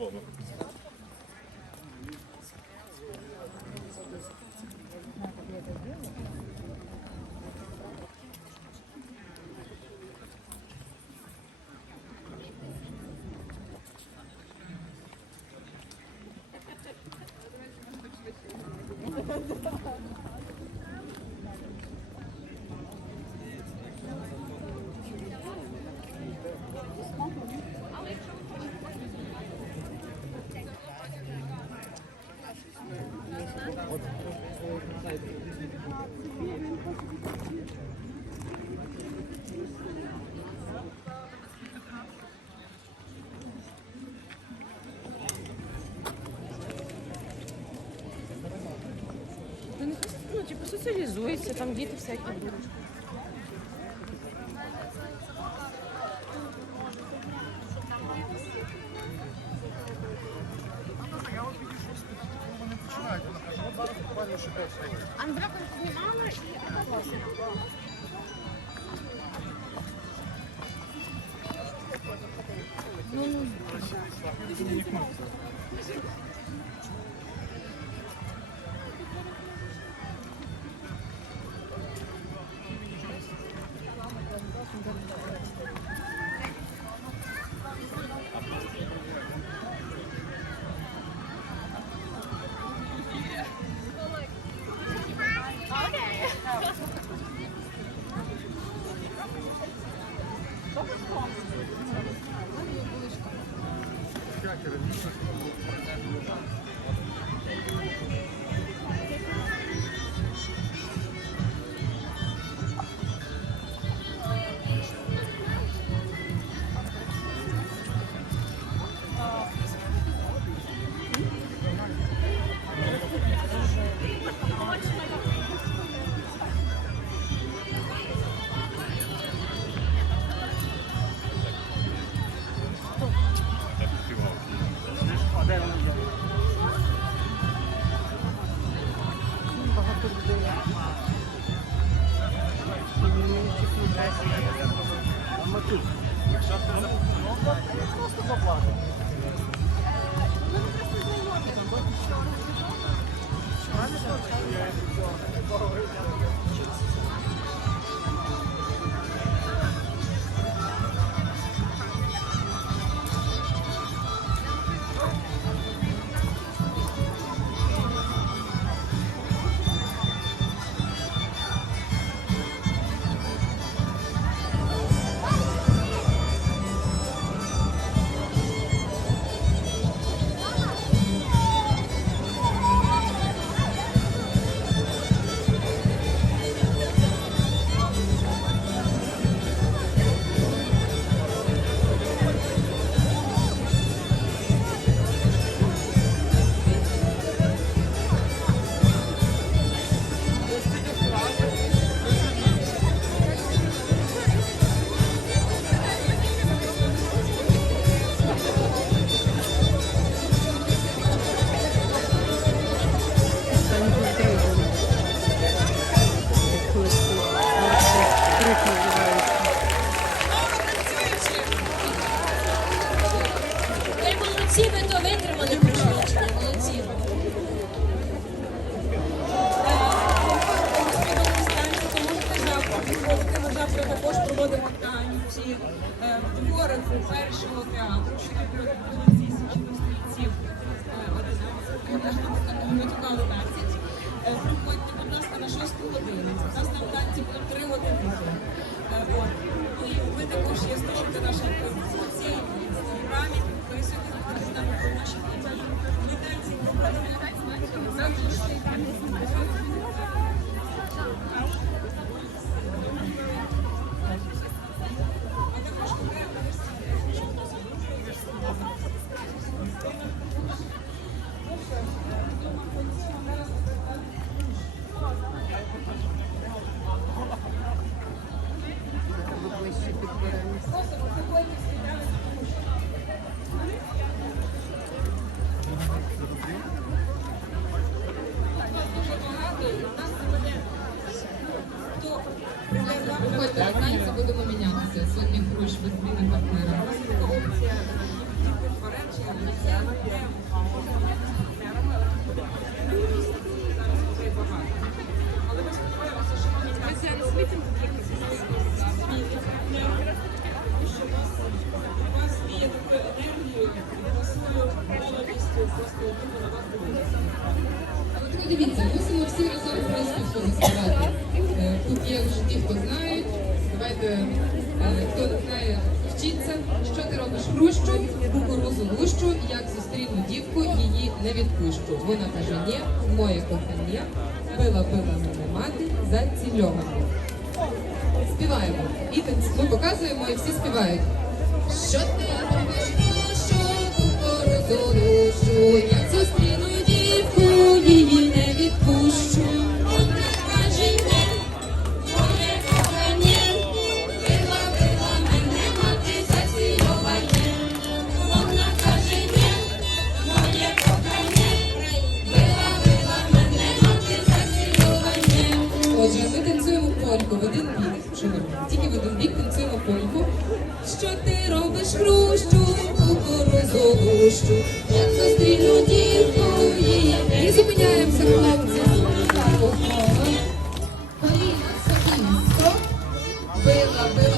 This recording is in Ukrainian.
problem. соціалізується, там где-то всякие. Андрака знімала і Атабосина. Ну, ну, всяке. Anlatayım. Дивіться, мусимо всі разом приспівку заспівати. Е, Тут є вже ті, хто знають. Давайте, е, хто не знає, вчіться. Що ти робиш хрущу, кукурузу гущу, як зустріну дівку, її не відпущу. Вона каже, ні, моє кохання, била била мене мати, зацільована. Співаємо. І ми показуємо, і всі співають. Що ти робиш хрущу, кукурузу гущу, як зустріну дівку, її не Тільки в один бік танцюємо польку. Що ти робиш хрущу, кукурузу гущу, як зустріну дівку її. І зупиняємося, хлопці. Коліна стоп, била, била